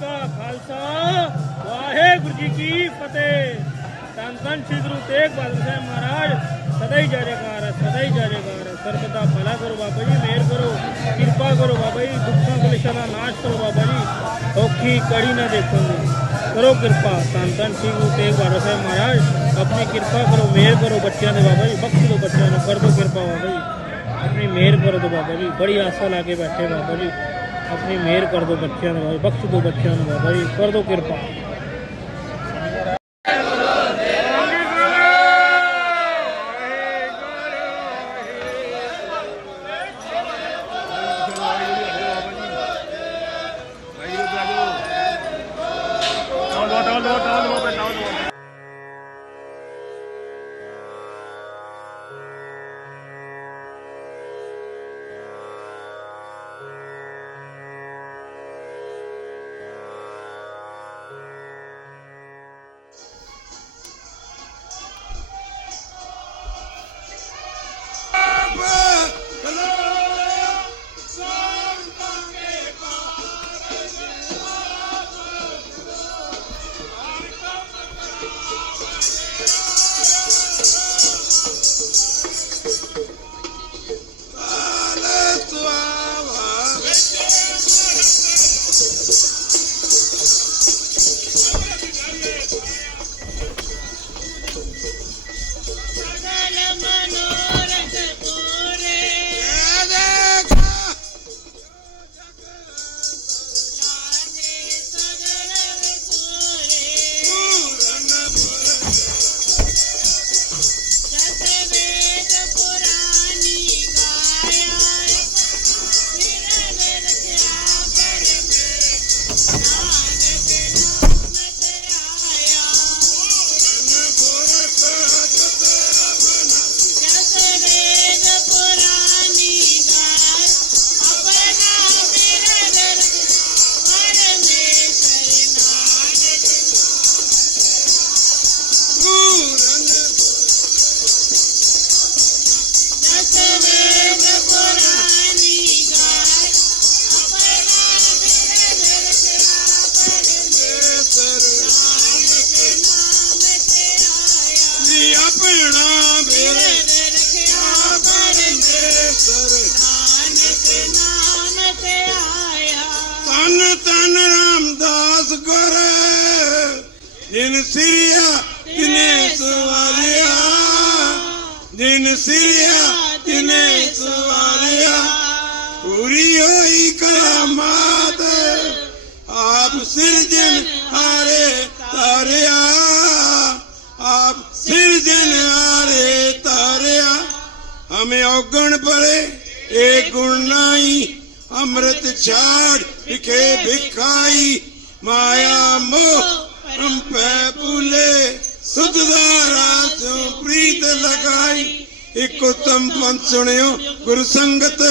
ਕਾ ਖਾਲਸਾ। ਵਾਹਿਗੁਰੂ ਜੀ ਕੀ ਫਤਿਹ। ਧੰਨ ਧੰਨ ਸ੍ਰੀ ਗੁਰੂ ਤੇਗ ਬਹਾਦਰ ਸਾਹਿਬ ਮਹਾਰਾਜ। ਸਦਾ ਹੀ ਜੈ ਹੈ, ਸਦਾ ਹੀ ਜੈ ਹੈ। ਸਰਬਤ ਦਾ ਭਲਾ ਕਰੋ ਬਾਬਾ ਜੀ, ਮਿਹਰ ਕਰੋ। ਕਿਰਪਾ ਕਰੋ ਬਾਬਾ ਜੀ, ਦੁੱਖਾਂ ਕਲੇਸ਼ਾਂ ਦਾ ਨਾਸ਼ ਕਰੋ ਬਾਬਾ ਜੀ। ਔਖੀ ਕੜੀ ਨਾ ਦੇਖੋਗੇ। ਕਰੋ ਕਿਰਪਾ। ਧੰਨ ਧੰਨ ਸ੍ਰੀ ਗੁਰੂ ਤੇਗ ਬਹਾਦਰ ਸਾਹਿਬ ਮਹਾਰਾਜ। ਆਪਣੀ ਕਿਰਪਾ ਕਰੋ, ਮਿਹਰ ਕਰੋ ਬੱਚਿਆਂ ਦੇ ਬਾਬਾ ਜੀ। ਬਖਸ਼ ਦਿਓ ਬੱਚਿਆਂ ਨੂੰ, ਕਰ ਦਿਓ ਕਿਰਪਾ ਬਾਬਾ ਜੀ। ਆਪਣੀ ਮਿਹਰ ਕਰੋ ਦੋ ਬਾਬਾ ਜੀ। ਬੜੀ ਆਸਾ ਲਾ ਕੇ ਬੈਠੇ ਬਾਬਾ ਜੀ। ਆਪਣੀ ਮਿਹਰ ਕਰ ਦਿਓ ਬੱਚਿਆਂ ਨੂੰ ਬਾਬਾ ਜੀ, ਬਖਸ਼ ਦਿਓ ਬੱਚਿਆਂ ਨੂੰ ਬਾਬਾ ਜੀ ਕਰ ਦਿਓ ਕਿਰਪਾ। ਜਿਨ ਸਿਰਿਆ ਤਿਨੇ ਸਵਾਰਿਆ। ਜਿਨ ਸਿਰਿਆ ਤਿਨੇ ਸਵਾਰਿਆ। ਪੂਰੀ ਹੋਈ ਕਰਾਮਾਤ। ਆਪ ਸਿਰਜਨ ਹਾਰੇ ਤਾਰਿਆ। ਆਪ ਸਿਰਜਨ ਹਾਰੇ ਤਾਰਿਆ। ਹਮੇ ਔਗਣ ਪਰੇ ਇਹ ਗੁਣ ਨਾਈ। ਅੰਮ੍ਰਿਤ ਛਾੜ, ਵਿਖੇ ਭਿਖਾਈ ਮਾਇਆ ਮੋਹ ਅੰਪੈ ਭੂਲੇ ਸੁਧਦਾਰਾ ਸੋ ਪ੍ਰੀਤ ਲਗਾਈ। ਇਕ ਉਤਮ ਪੰਥ ਸੁਣਿਓ, ਗੁਰ ਸੰਗਤ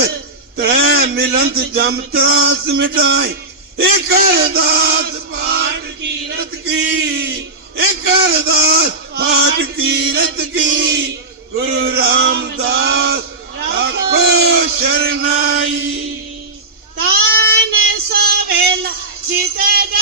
ਤੈ ਮਿਲੰਤ ਜਮ ਤਰਾਸ ਮਿਟਾਈ। ਇਕ ਅਰਦਾਸ ਪਾਠ ਕੀਰਤ ਕੀ? ਇਕ ਅਰਦਾਸ ਪਾਠ ਕੀਰਤ ਕੀ? ਗੁਰੂ ਰਾਮਦਾਸ ਆਖੋ ਸ਼ਰਨਾਈ। ਤਾਨ ਸਵੇਲਾ, ਜਿਤ ਦਰਸ਼ਨ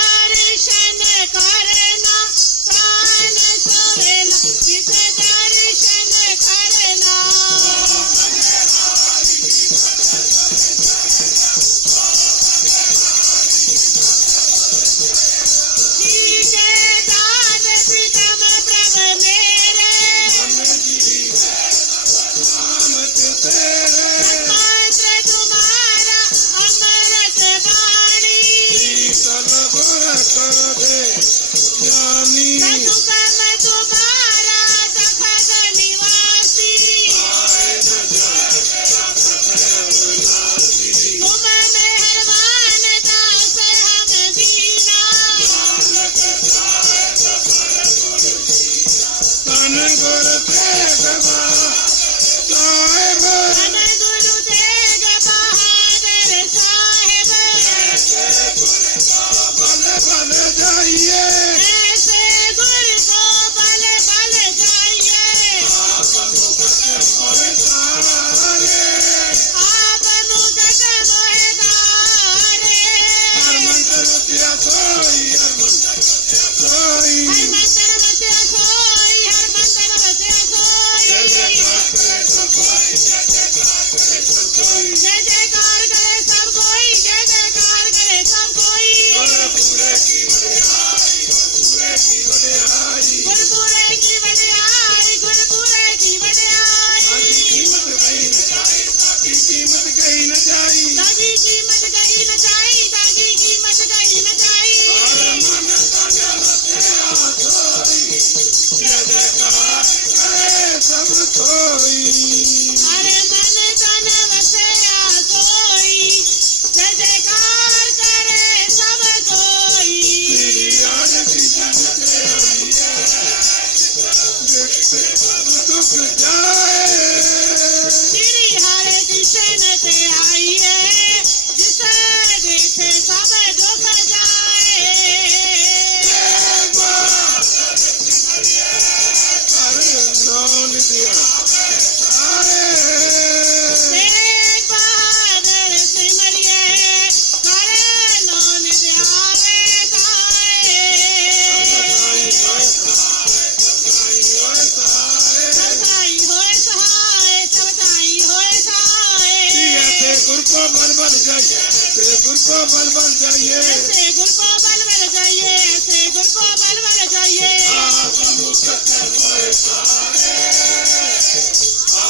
बल बल जाइए ऐसे गुर को बल बल जाइए ऐसे गुर को बल बल जाइए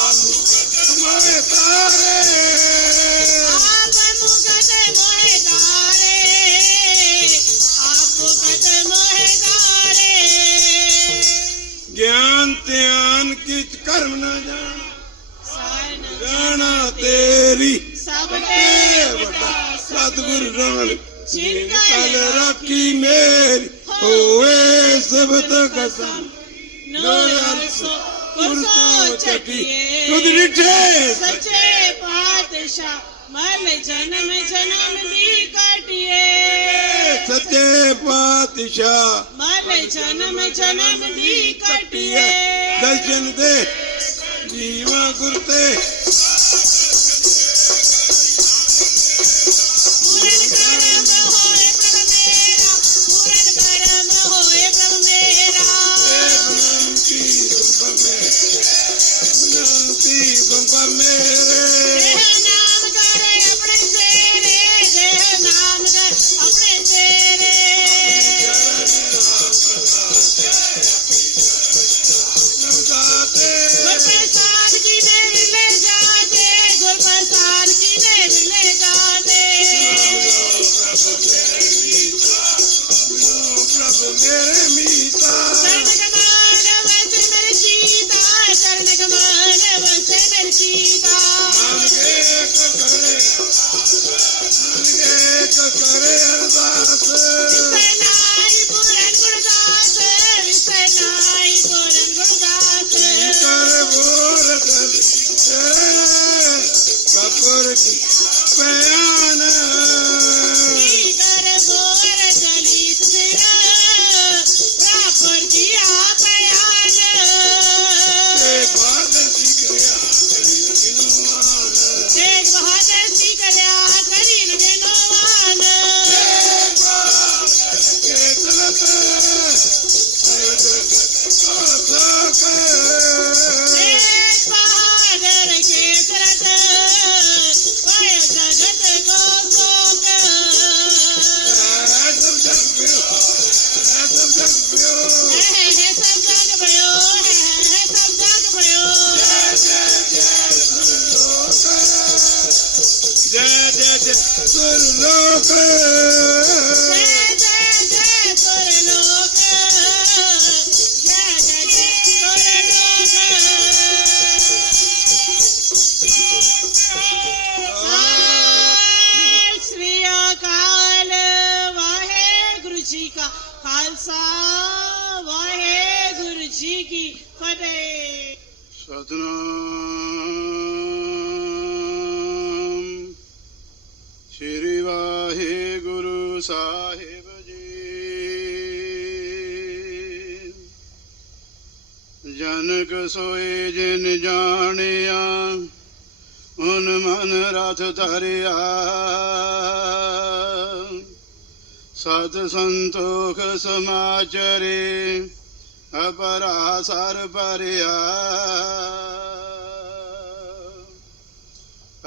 तुम्हारे तारे आप मुगत मोहे तारे आप मुगत मोहे तारे ज्ञान त्यान किच कर्म न जान सन जाना तेरी सब ਵੱਡਾ ਸਤਿਗੁਰ ਨਾਲ ਕਲ ਰੱਖੀ ਮੇਰੀ ਹੋਏ ਸਬਤ ਕਸਮ। ਨੂਰ ਅਰਸੋ ਕੁਰਸੋ ਚੱਕੀਏ ਤੁਧ ਰਿਠੇ ਸੱਚੇ ਪਾਤਸ਼ਾਹ ਮਲ ਜਨਮ ਜਨਮ ਦੀ ਕਾਟਿਏ। ਸੱਚੇ ਪਾਤਸ਼ਾਹ ਮਲ ਜਨਮ ਜਨਮ ਦੀ ਕਾਟਿਏ। ਦਰਸ਼ਨ ਦੇ ਜੀਵਾ ਗੁਰ ਤੇ। ਬੰਬਾ ਸਾਹਿਬ ਜੀ। ਜਨਕ ਸੋਏ ਜਿਨ ਜਾਣਿਆ, ਉਨ ਮਨ ਰਥ ਧਰਿਆ। ਸਤ ਸੰਤੋਖ ਸਮਾਚਰੇ, ਅਪਰਾ ਸਰ ਭਰਿਆ।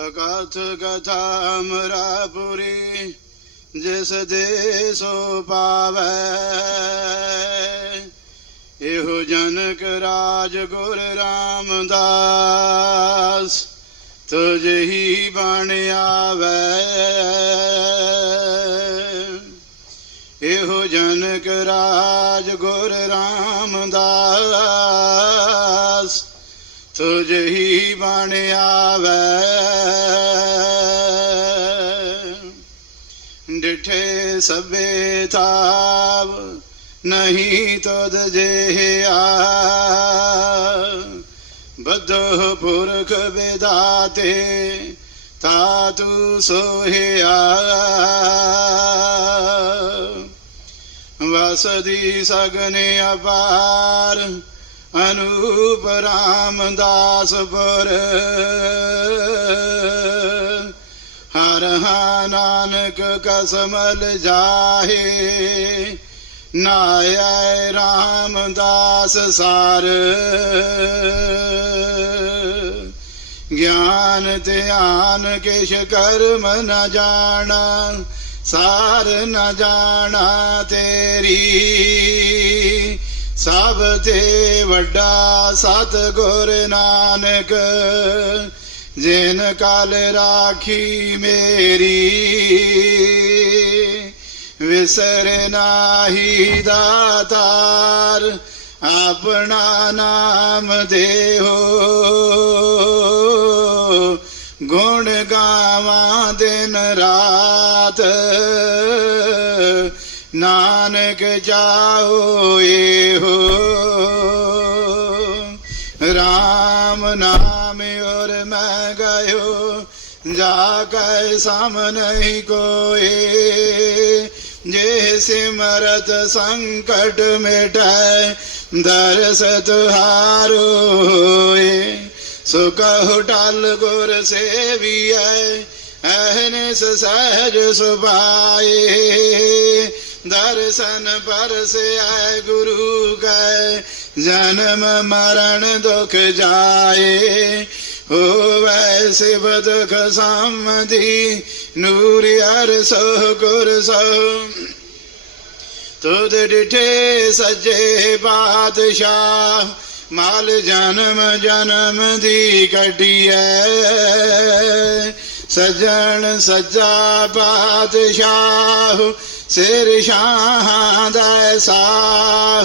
ਅਕਥ ਕਥਾ ਅਮਰਾਪੁਰੀ ਜਿਸ ਦੇ ਸੋ ਪਾਵੈ, ਇਹੋ ਜਨਕ ਰਾਜ ਗੁਰ ਰਾਮਦਾਸ, ਤੁਝ ਹੀ ਬਣ ਆਵੈ। ਇਹੋ ਜਨਕ ਰਾਜ ਗੁਰ ਰਾਮਦਾਸ, ਤੁਝ ਹੀ ਬਣ ਆਵੈ। ਡਿਠੇ ਸਭੇ ਥਾਵ ਨਹੀਂ ਤੁਧ ਜਿਹਾ ਬਦੋ ਪੁਰਖ ਵਿਦਾਤੇ ਤਾ ਤੂ ਸੋਹਿਆ ਵਸਦੀ ਸਗਨੇ ਅਪਾਰ ਅਨੂਪ ਨਾਨਕ ਕਸਮਲ ਜਾਹੇ ਨਾਇ ਰਾਮਦਾਸ ਸਾਰ। ਗਿਆਨ ਧਿਆਨ ਕਿਛ ਕਰਮ ਨ ਜਾਣਾ, ਸਾਰ ਨ ਜਾਣਾ ਤੇਰੀ। ਸਭ ਤੇ ਵੱਡਾ ਸਤਿਗੁਰ ਨਾਨਕ ਜਿਨ ਕਾਲ ਰਾਖੀ ਮੇਰੀ, ਵਿਸਰ ਨਾਹੀ ਦਾਤਾਰ, ਆਪਣਾ ਨਾਮ ਦੇਹੋ। ਗੁਣ ਗਾਵਾਂ ਦਿਨ ਰਾਤ, ਨਾਨਕ ਚਾਹੋ ਇਹੋ। ਰਾਮ ਨਾਮ ਜਾ ਕੈ ਸਮ ਨਹੀਂ ਕੋਏ ਜੇ ਸਿਮਰਤ ਸੰਕਟ ਮਿਟੈ ਦਰਸ ਤੁਹਾਰੋ ਹੋਏ ਸੋ ਕਹੋ ਟਲ ਗੁਰ ਸੇਵੀਐ, ਅਹਨਿਸ ਸਹਿਜ ਸੁਭਾਏ। ਦਰਸ਼ਨ ਪਰਸੈ ਗੁਰੂ ਕੈ, ਜਨਮ ਮਰਨ ਦੁਖ ਜਾਏ। ਹੋਵੈ ਸਿਵ ਦੁਖ ਸਮਧੀ ਨੂਰ ਅਰ ਸੋ ਗੁਰ ਸੋ ਤੁਧ ਡਿਠੇ ਸੱਜੇ ਬਾਦਸ਼ਾਹ, ਮਾਲ ਜਨਮ ਜਨਮ ਦੀ ਕੱਢੀਐ। ਸਜਣ ਸਜਾ ਬਾਦਸ਼ਾਹ, ਸਿਰ ਸ਼ਾਹਾਂ ਦਾ ਸਾਹ।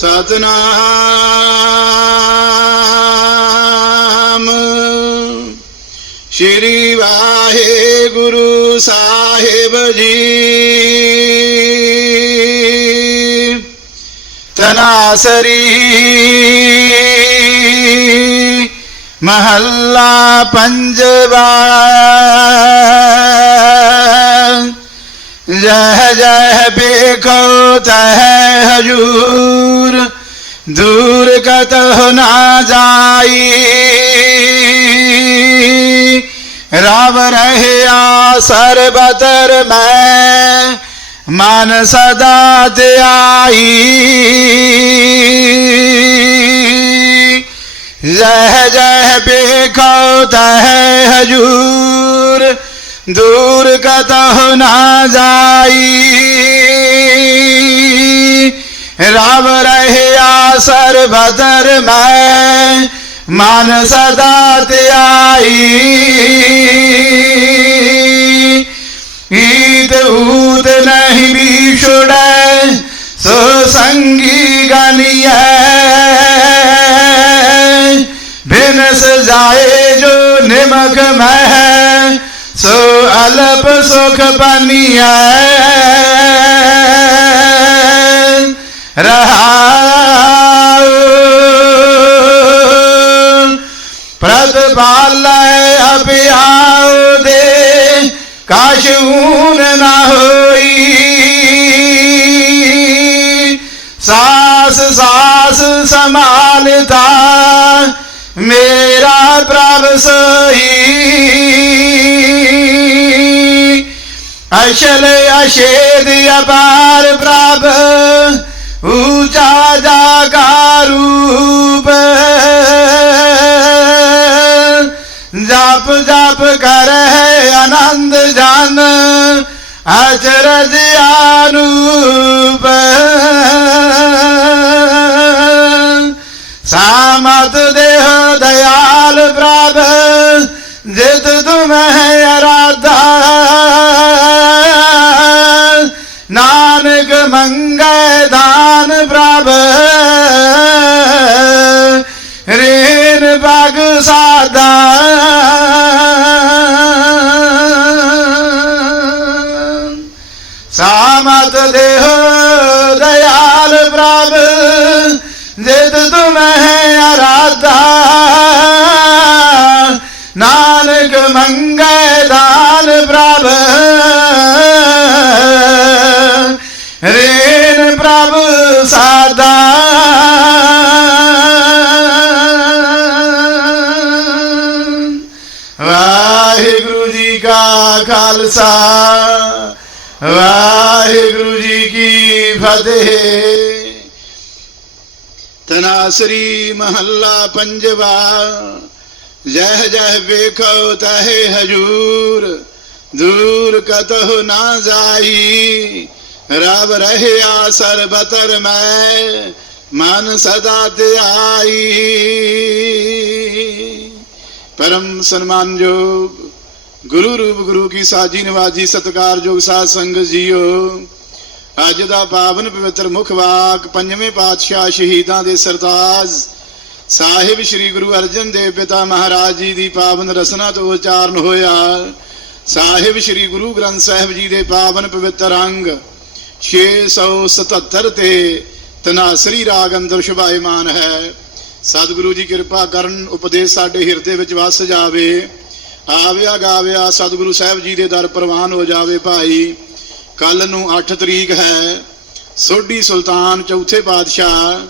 ਸਤਨਾਮ ਸ਼੍ਰੀ ਵਾਹਿਗੁਰੂ ਸਾਹਿਬ ਜੀ। ਤਨਾਸਰੀ ਮਹੱਲਾ ਪੰਜਵਾ। ਜਹ ਜਹ ਵੇਖੋ ਤਹ ਹਜੂਰ। ਦੂਰ ਕਤਹੁ ਨਾ ਜਾਈ। ਰਵ ਰਹਿਆ ਸਰਬਤਰ ਮੈਂ, ਮਨ ਸਦਾ ਧਿਆਈ ਜਹ ਜਹ ਵੇਖੋ ਤਹ ਹਜੂਰ, ਦੂਰ ਕਤਹੁ ਨਾ ਜਾਈ। ਰਵ ਰਹਿਆ ਸਰਬਦਰ ਮੈਂ ਮਨ ਸਦਾ ਧਿਆਈ ਈਦ ਊਦ ਨਹੀਂ ਵੀ ਛੁੜੈ ਸੋ ਸੰਗੀ ਗਾਨੀਐ ਬਿਨਸ ਜਾਏ ਜੋ ਨਿਮਕ ਮਹਿ ਸੋ ਕਾਸ਼ ਊਨ ਨਾ ਹੋਈ। ਸਾਸ ਸਾਸ ਸੰਭਾਲਦਾ ਮੇਰਾ ਪ੍ਰਭ ਸੋਈ। ਅਸ਼ਲ ਅਸ਼ੇਦ ਅਪਾਰ ਪ੍ਰਭ, ਊਚਾ ਜਾਗਾ ਰੂਪ ਜਾਪ ਕਰ ਕਰਹਿ ਆਨੰਦ ਜਨ ਅਚਰਜ ਆਨੂਪ ਸਾਮਤ ਦੇਹ ਦਇਆਲ ਪ੍ਰਭ, ਜਿਤ ਤੁਮਹਿ ਅਰਾਧਾ। ਨਾਨਕ ਮੰਗੈ ਦਾਨ ਪ੍ਰਭ, ਰੇਨ ਬਗ ਸਾਦਾ ਸਾਮਤ ਦੇਹ ਦਇਆਲ ਪ੍ਰਭ ਜਿਤ ਤੁਮ ਮੈਂ ਅਰਾਧਾ ਨਾਨਕ ਮੰਗੈ ਦਾਨ ਪ੍ਰਭ। ਰੇਨ ਪ੍ਰਭ ਸਾਦਾ। ਵਾਹਿਗੁਰੂ ਜੀ ਕਾ ਖਾਲਸਾ। ਵਾਹਿਗੁਰੂ ਜੀ ਕੀ ਫਤਿਹ। ਤਨਾਸਰੀ ਮਹੱਲਾ ਪੰਜਵਾ। ਜਹ ਜਹ ਵੇਖੋ ਤਹੇ ਹਜੂਰ, ਦੂਰ ਕਤਹੁ ਨਾ ਜਾਈ। ਰਬ ਰਹਿਆ ਸਰਬਤਰ ਮੈਂ, ਮਨ ਸਦਾ ਧਿਆਈ। ਪਰਮ ਸਨਮਾਨਯੋਗ ਗੁਰੂ ਰੂਪ ਗੁਰੂ ਕੀ ਸਾਜੀ ਨਿਵਾਜੀ ਸਤਕਾਰਯੋਗ ਸਾਧ ਸੰਗਤ ਜੀਓ। ਅੱਜ ਦਾ ਪਾਵਨ ਪਵਿੱਤਰ ਮੁਖ ਵਾਕ ਪੰਜਵੇਂ ਪਾਤਸ਼ਾਹ ਸ਼ਹੀਦਾਂ ਦੇ ਸਰਤਾਜ। ਸਾਹਿਬ ਸ੍ਰੀ ਗੁਰੂ ਅਰਜਨ ਦੇਵ ਪਿਤਾ ਮਹਾਰਾਜ ਜੀ ਦੀ ਪਾਵਨ ਰਸਨਾ ਤੋਂ ਉਚਾਰਨ ਹੋਇਆ। ਸਾਹਿਬ ਸ੍ਰੀ ਗੁਰੂ ਗ੍ਰੰਥ ਸਾਹਿਬ ਜੀ ਦੇ ਪਾਵਨ ਪਵਿੱਤਰ ਅੰਗ 677 ਤੇ ਤਨਾਸਰੀ ਰਾਗ ਅੰਦਰ ਸ਼ੁਭਾਇਮਾਨ ਹੈ। ਸਤਿਗੁਰੂ ਜੀ ਕਿਰਪਾ ਕਰਨ ਉਪਦੇਸ਼ ਸਾਡੇ ਹਿਰਦੇ ਵਿੱਚ ਵਸ ਜਾਵੇ। ਆਵਿਆ ਗਾਵਿਆ ਸਤਿਗੁਰੂ ਸਾਹਿਬ ਜੀ ਦੇ ਦਰ ਪ੍ਰਵਾਨ ਹੋ ਜਾਵੇ ਭਾਈ। ਕੱਲ ਨੂੰ 8 ਤਰੀਕ ਹੈ, ਸੋਢੀ ਸੁਲਤਾਨ ਚੌਥੇ ਪਾਤਸ਼ਾਹ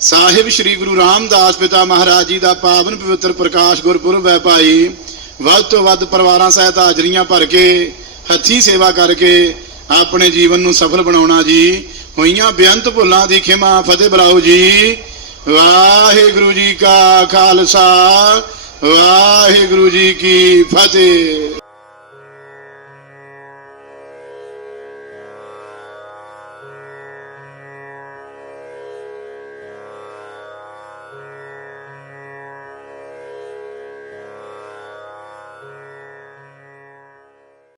ਸਾਹਿਬ ਸ੍ਰੀ ਗੁਰੂ ਰਾਮਦਾਸ ਪਿਤਾ ਮਹਾਰਾਜ ਜੀ ਦਾ ਪਾਵਨ ਪਵਿੱਤਰ ਪ੍ਰਕਾਸ਼ ਗੁਰਪੁਰਬ ਹੈ ਭਾਈ। ਵੱਧ ਤੋਂ ਵੱਧ ਪਰਿਵਾਰਾਂ ਸਹਿਤ ਹਾਜ਼ਰੀਆਂ ਭਰ ਕੇ, ਹੱਥੀ ਸੇਵਾ ਕਰਕੇ ਆਪਣੇ ਜੀਵਨ ਨੂੰ ਸਫਲ ਬਣਾਉਣਾ ਜੀ। ਹੋਈਆਂ ਬੇਅੰਤ ਭੁੱਲਾਂ ਦੀ ਖਿਮਾ ਫਤਿਹ ਬੁਲਾਓ ਜੀ। ਵਾਹਿਗੁਰੂ ਜੀ ਕਾ ਖਾਲਸਾ, ਵਾਹਿਗੁਰੂ ਜੀ ਕੀ ਫਤਿਹ।